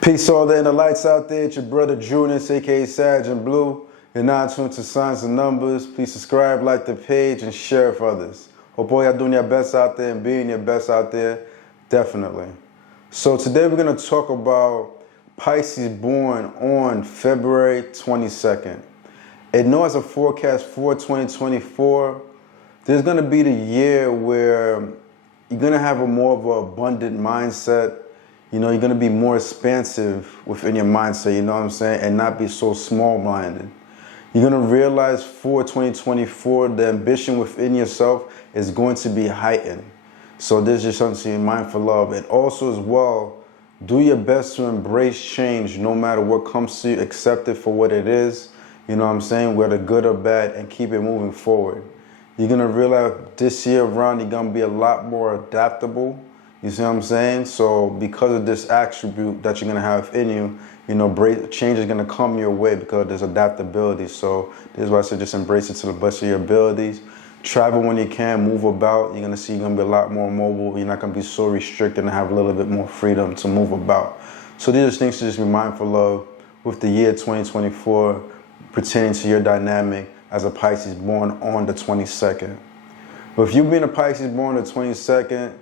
Peace all there in the lights out there. It's your brother Junus, aka Sag and Blue. You're now tuned to Signs and Numbers. Please subscribe, like the page, and share it for others. Hope all y'all doing your best out there and being your best out there. Definitely. So today we're going to talk about Pisces born on February 22nd. And know as a forecast for 2024, there's going to be the year where you're going to have a more of an abundant mindset. You know, you're going to be more expansive within your mindset, you know what I'm saying, and not be so small-minded. You're going to realize for 2024, the ambition within yourself is going to be heightened. So this is something to be mindful of. And also as well, do your best to embrace change no matter what comes to you, accept it for what it is, you know what I'm saying, whether good or bad, and keep it moving forward. You're going to realize this year around, you're going to be a lot more adaptable. You see what I'm saying? So because of this attribute that you're going to have in you, you know, change is going to come your way because there's adaptability. So this is why I said just embrace it to the best of your abilities. Travel when you can, move about. You're going to see you're going to be a lot more mobile. You're not going to be so restricted and have a little bit more freedom to move about. So these are things to just be mindful of with the year 2024 pertaining to your dynamic as a Pisces born on the 22nd. But if you've been a Pisces born on the 22nd,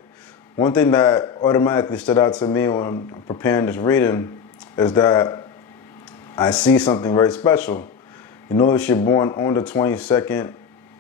one thing that automatically stood out to me when I'm preparing this reading is that I see something very special. You notice you're born on the 22nd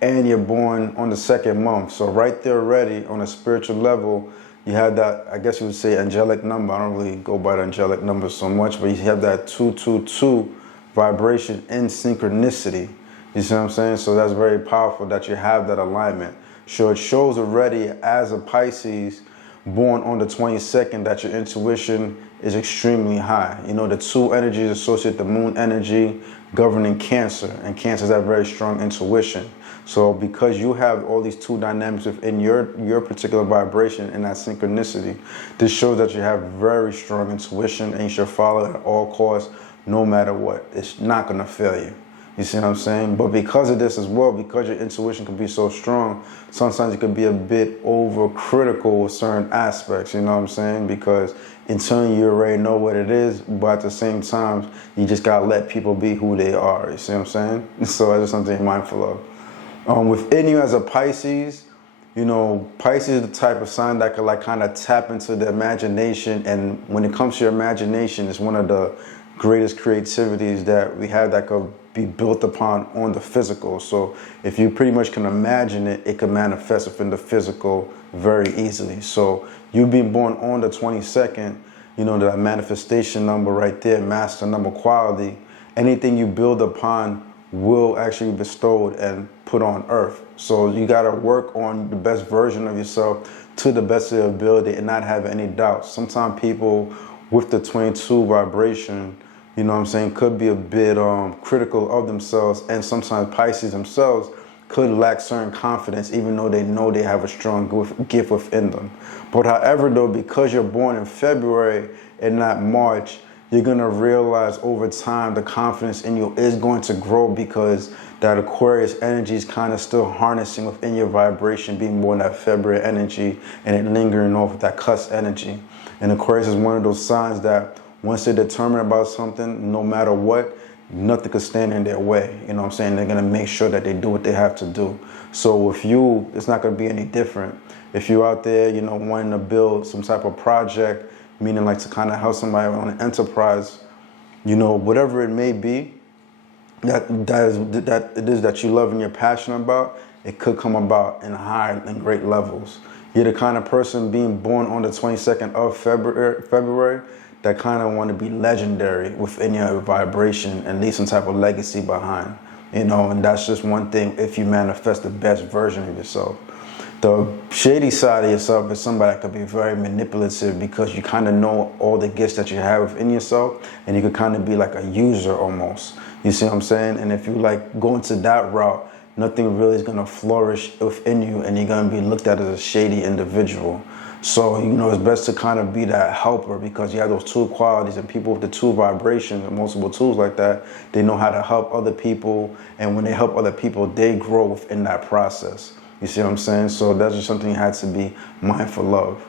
and you're born on the second month. So right there already on a spiritual level, you have that, I guess you would say, angelic number. I don't really go by the angelic number so much, but you have that 222 vibration in synchronicity. You see what I'm saying? So that's very powerful that you have that alignment. So it shows already as a Pisces born on the 22nd that your intuition is extremely high. You know, the two energies associate the moon energy governing Cancer, and Cancer has very strong intuition. So because you have all these two dynamics within your particular vibration and that synchronicity, this shows that you have very strong intuition and you should follow it at all costs, no matter what. It's not going to fail you. You see what I'm saying? But because of this as well, because your intuition can be so strong, sometimes you can be a bit overcritical with certain aspects, you know what I'm saying? Because in turn, you already know what it is, but at the same time, you just got to let people be who they are, you see what I'm saying? So that's just something to be mindful of. Within you as a Pisces, you know, Pisces is the type of sign that could like kind of tap into the imagination. And when it comes to your imagination, it's one of the greatest creativities that we have that could be built upon on the physical. So if you pretty much can imagine it, it can manifest within the physical very easily. So you being born on the 22nd, you know, that manifestation number right there, master number quality, anything you build upon will actually be bestowed and put on earth. So you got to work on the best version of yourself to the best of your ability and not have any doubts. Sometimes people with the 22 vibration, you know what I'm saying, could be a bit critical of themselves, and sometimes Pisces themselves could lack certain confidence even though they know they have a strong gift within them. But however though, because you're born in February and not March, you're going to realize over time the confidence in you is going to grow because that Aquarius energy is kind of still harnessing within your vibration, being born that February energy and it lingering off with that Cusp energy. And Aquarius is one of those signs that once they're determined about something, no matter what, nothing could stand in their way. You know what I'm saying? They're going to make sure that they do what they have to do. So with you, it's not going to be any different. If you're out there, you know, wanting to build some type of project, meaning like to kind of help somebody on an enterprise, you know, whatever it may be, that it is that you love and you're passionate about, it could come about in high and great levels. You're the kind of person being born on the 22nd of February that kind of want to be legendary within your vibration and leave some type of legacy behind, you know, and that's just one thing if you manifest the best version of yourself. The shady side of yourself is somebody that could be very manipulative because you kind of know all the gifts that you have within yourself and you could kind of be like a user almost. You see what I'm saying? And if you like go into that route, nothing really is going to flourish within you and you're going to be looked at as a shady individual. So, you know, it's best to kind of be that helper because you have those two qualities, and people with the two vibrations and multiple tools like that, they know how to help other people. And when they help other people, they grow within that process. You see what I'm saying? So that's just something you have to be mindful of.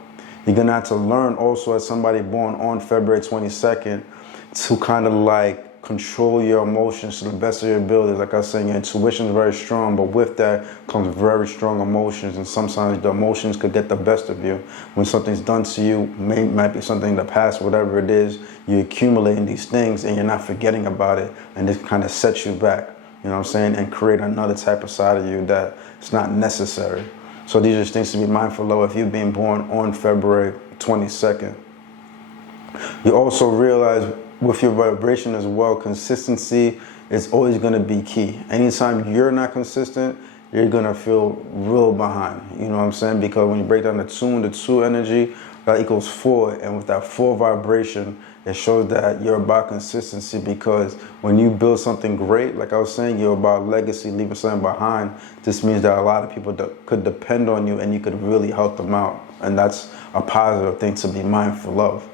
You're going to have to learn also as somebody born on February 22nd to kind of like control your emotions to the best of your ability. Like I was saying, your intuition is very strong, but with that comes very strong emotions, and sometimes the emotions could get the best of you. When something's done to you, might be something in the past, whatever it is, you're accumulating these things and you're not forgetting about it, and this kind of sets you back, you know what I'm saying, and create another type of side of you that it's not necessary. So these are just things to be mindful of if you've been born on February 22nd. You also realize with your vibration as well, consistency is always going to be key. Anytime you're not consistent, you're going to feel real behind. You know what I'm saying? Because when you break down the 2 and the 2 energy, that equals 4. And with that 4 vibration, it shows that you're about consistency, because when you build something great, like I was saying, you're about legacy, leaving something behind. This means that a lot of people could depend on you and you could really help them out. And that's a positive thing to be mindful of.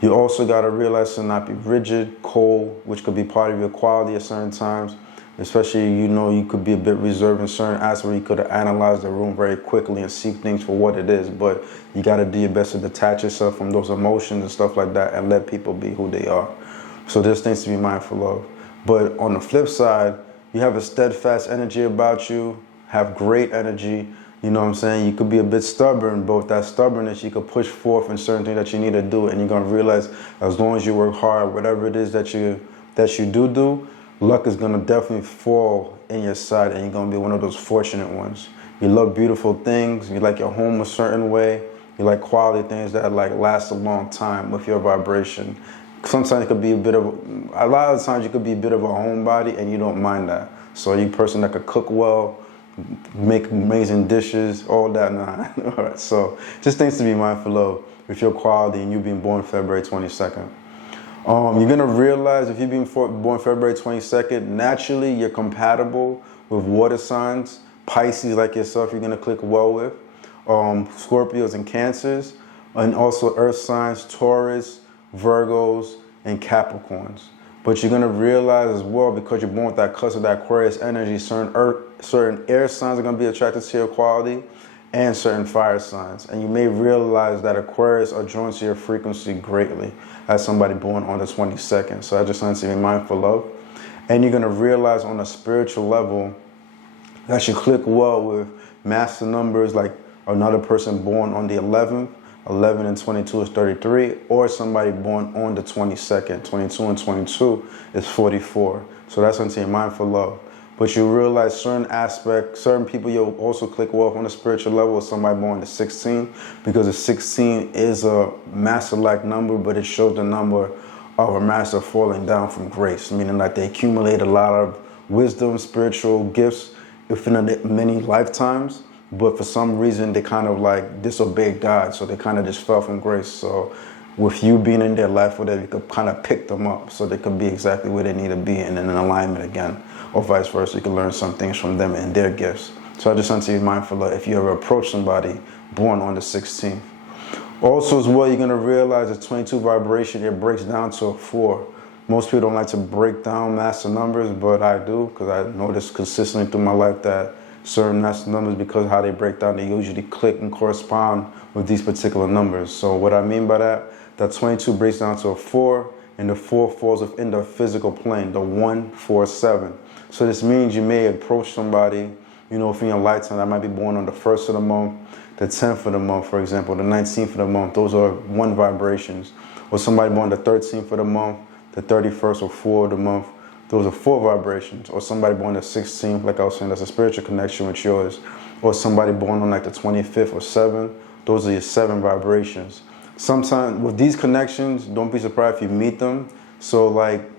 You also got to realize to not be rigid, cold, which could be part of your quality at certain times. Especially, you know, you could be a bit reserved in certain aspects where you could analyze the room very quickly and see things for what it is. But you got to do your best to detach yourself from those emotions and stuff like that and let people be who they are. So there's things to be mindful of. But on the flip side, you have a steadfast energy about you, have great energy. You know what I'm saying? You could be a bit stubborn, but with that stubbornness, you could push forth in certain things that you need to do, and you're gonna realize as long as you work hard, whatever it is that you do, luck is gonna definitely fall in your side, and you're gonna be one of those fortunate ones. You love beautiful things. You like your home a certain way. You like quality things that like last a long time with your vibration. Sometimes it could be a lot of times you could be a bit of a homebody, and you don't mind that. So you person that could cook well, make amazing dishes, all that. Nah. All right. So just things to be mindful of with your quality and you being born February 22nd. You're gonna realize if you've been born February 22nd, naturally you're compatible with water signs. Pisces like yourself, you're gonna click well with. Scorpios and Cancers, and also earth signs, Taurus, Virgos, and Capricorns. But you're gonna realize as well, because you're born with that cusp of that Aquarius energy, certain air signs are gonna be attracted to your quality, and certain fire signs. And you may realize that Aquarius are drawn to your frequency greatly as somebody born on the 22nd. So that's just something to be mindful of. And you're gonna realize on a spiritual level that you click well with master numbers, like another person born on the 11th. 11 and 22 is 33, or somebody born on the 22nd. 22 and 22 is 44. So that's something you're mindful of. But you realize certain aspects, certain people you'll also click well on a spiritual level with somebody born the 16, because the 16 is a master-like number, but it shows the number of a master falling down from grace, meaning that they accumulate a lot of wisdom, spiritual gifts within many lifetimes. But for some reason, they kind of like disobeyed God, so they kind of just fell from grace. So with you being in their life, whatever, you could kind of pick them up so they could be exactly where they need to be and in alignment again, or vice versa. You can learn some things from them and their gifts. So I just want to be mindful of if you ever approach somebody born on the 16th. Also as well, you're going to realize the 22 vibration, it breaks down to a 4. Most people don't like to break down master numbers, but I do, because I noticed consistently through my life that certain master numbers, because how they break down, they usually click and correspond with these particular numbers. So what I mean by that 22 breaks down to a 4, and the 4 falls within the physical plane, the 147. So this means you may approach somebody, you know, within your lifetime that might be born on the 1st of the month, the 10th of the month, for example, the 19th of the month. Those are 1 vibrations. Or somebody born the 13th of the month, the 31st or 4 of the month. Those are 4 vibrations. Or somebody born the 16th, like I was saying, that's a spiritual connection with yours. Or somebody born on like the 25th or 7th, those are your 7 vibrations. Sometimes with these connections, don't be surprised if you meet them. So like,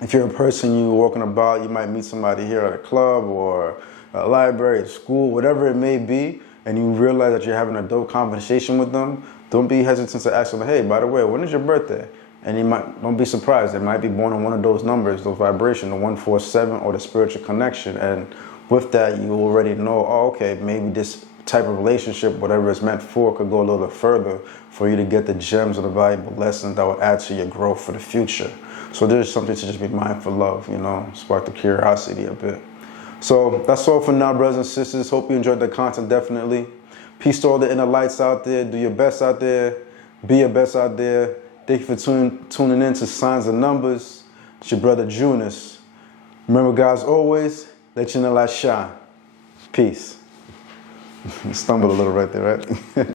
if you're a person you're walking about, you might meet somebody here at a club or a library, a school, whatever it may be, and you realize that you're having a dope conversation with them. Don't be hesitant to ask them, hey, by the way, when is your birthday? And don't be surprised, they might be born on one of those numbers, those vibrations, the 147 or the spiritual connection. And with that, you already know, oh, okay, maybe this type of relationship, whatever it's meant for, could go a little bit further for you to get the gems or the valuable lessons that will add to your growth for the future. So there's something to just be mindful of, you know, spark the curiosity a bit. So that's all for now, brothers and sisters. Hope you enjoyed the content, definitely. Peace to all the inner lights out there. Do your best out there. Be your best out there. Thank you for tuning in to Signs and Numbers. It's your brother Junis. Remember, guys, always let your inner light shine. Peace. Stumbled a little right there, right?